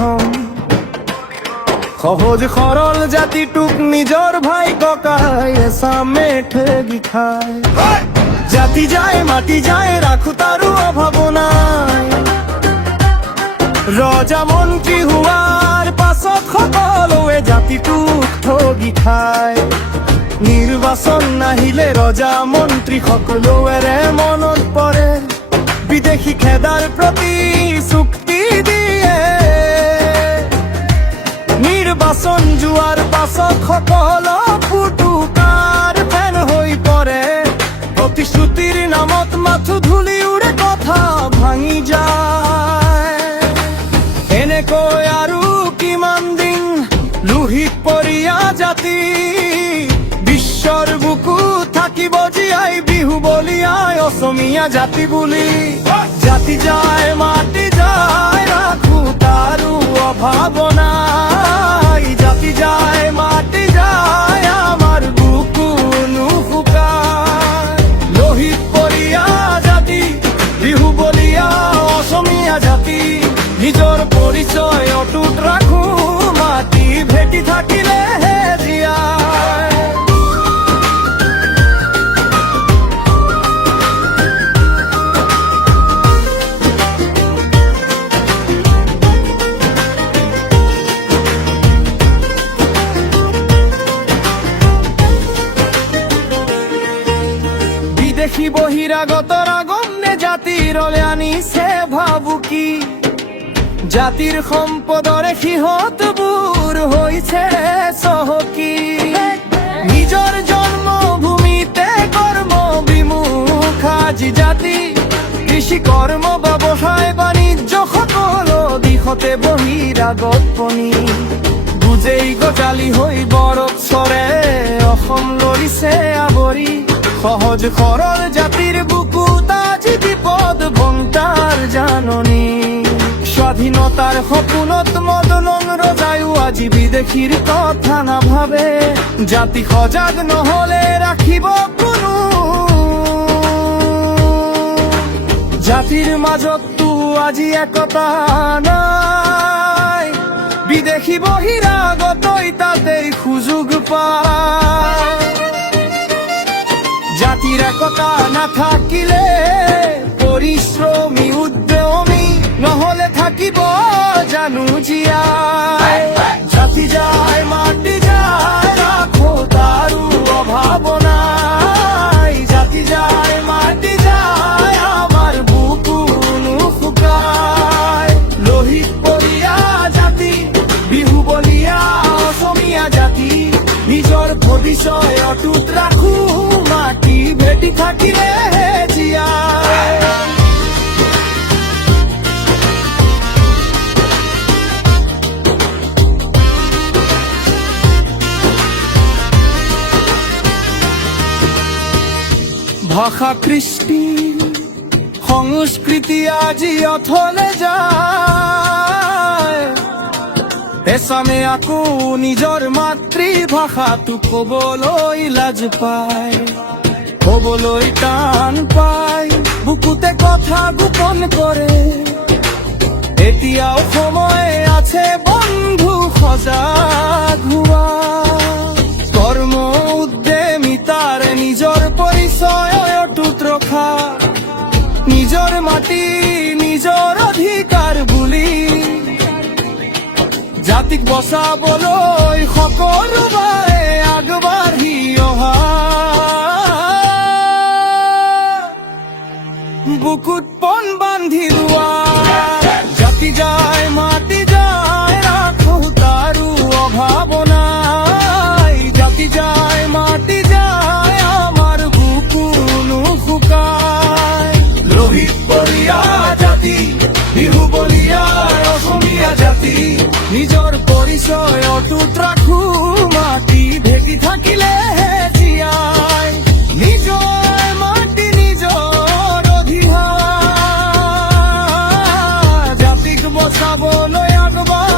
হম সহজ সরল জাতি টুক নিজর ভাই ককাই সামে ঠেগি খায় জাতি যায় মাটি যায় রাখু তারু অভাব নাই রজা মন্ত্রী হুয়ার পাছত সকলোৱে জাতিটোক ঠগি খায় নির্বাচন নাহিলে রজা মন্ত্রী সকলোৰে মনত পৰে বিদেশী খেদাৰ প্ৰতি চুক্তি দিয়ে নির্বাচন যোৱাৰ পাছত সকল পুতুকাৰ ফেন হৈ পৰে প্ৰতিশ্ৰুতিৰ নামত মাথো ধূলি উৰে কথা ভাঙি যায় এনেকৈ আৰু কিমান দিন লোহিত পৰিয়া জাতি বিশ্বৰ বুকু থাকিব জীয়াই বিহু বলিয়াই অসমীয়া জাতি বুলি জাতি যায় মাটি যায় ৰাখো তাৰো অভাৱ নাই জাতি যায় মাটি যায় আমাৰ বুকু নুশুকায় লোহিত পৰিয়া জাতি বিহু বলিয়া অসমীয়া জাতি নিজৰ পৰিচয় অটুট ৰাখো মাটি ভেটি থাকিলেহে জীয়াই বিদেশী বহিরাগতৰ আগমনে জাতিৰলে আনিছে ভাবুকি জাতিৰ সম্পদৰে সিহঁতবোৰ হৈছে চহকী নিজৰ জন্মভূমিতে কৰ্ম বিমুখ আজি জাতি কৃষি কৰ্ম ব্যৱসায় বাণিজ্য সকলো দিশতে বহিৰাগত পনি বুজেই গজালি হৈ বৰফ চৰে অসম লৰিছে আৱৰি সহজ সৰল জাতিৰ বুকুত আজি বিপদ ভংটাৰ জাননী স্বাধীনতাৰ সপোনত মদনং ৰজায়ো আজি বিদেশীৰ কথা নাভাবে জাতি সজাগ নহলে ৰাখিব কোনো জাতিৰ মাজততো আজি একতা নাই বিদেশী বহিৰাগতই তাতেই সুযোগ পায় জাতিৰ একতা নাথাকিলে পৰিশ্ৰমী উদ্যমী নহলে থাকিব জানো জীয়াই জাতি যায় মাটি যায় ৰাখো তাৰো অভাৱ নাই জাতি যায় মাটি যায় আমাৰ বুকু নুশুকায় লোহিত পৰিয়া জাতি বিহু বলিয়া অসমীয়া জাতি নিজৰ পৰিচয় অটুট ৰাখো মাটি ভেটি থাকিলেহে জীয়াই ভাষা কৃষ্টি সংস্কৃতি আজি অথলে যায় এছামে আকৌ নিজৰ মাতৃভাষাটো কবলৈ লাজ পায় কবলৈ টান পায় বুকুতে কথা গোপন কৰে এতিয়াও সময় আছে বন্ধু সজাগ হোৱা কৰ্ম উদ্যমিতাৰ নিজৰ পৰিচয় অটুট ৰখা নিজৰ মাটি নিজৰ অধিকাৰ বুলি জাতিক বচাবলৈ সকলোবাৰে আগবাঢ়ি অহা বুকুত পণ বান্ধি লোৱা জাতি যায় মাটি যায় ৰাখো তাৰো অভাৱ নাই জাতি যায় মাটি যায় আমাৰ বুকু নুশুকায় লোহিত পৰিয়া জাতি বিহু বলিয়া অসমীয়া জাতি নিজৰ পৰিচয় অটুট ৰাখো মাটি ভেটি থাকিলেহে জীয়াই নিজৰ মাটি নিজৰ অধিকাৰ জাতিক বচাবলৈ আগবাঢ়ি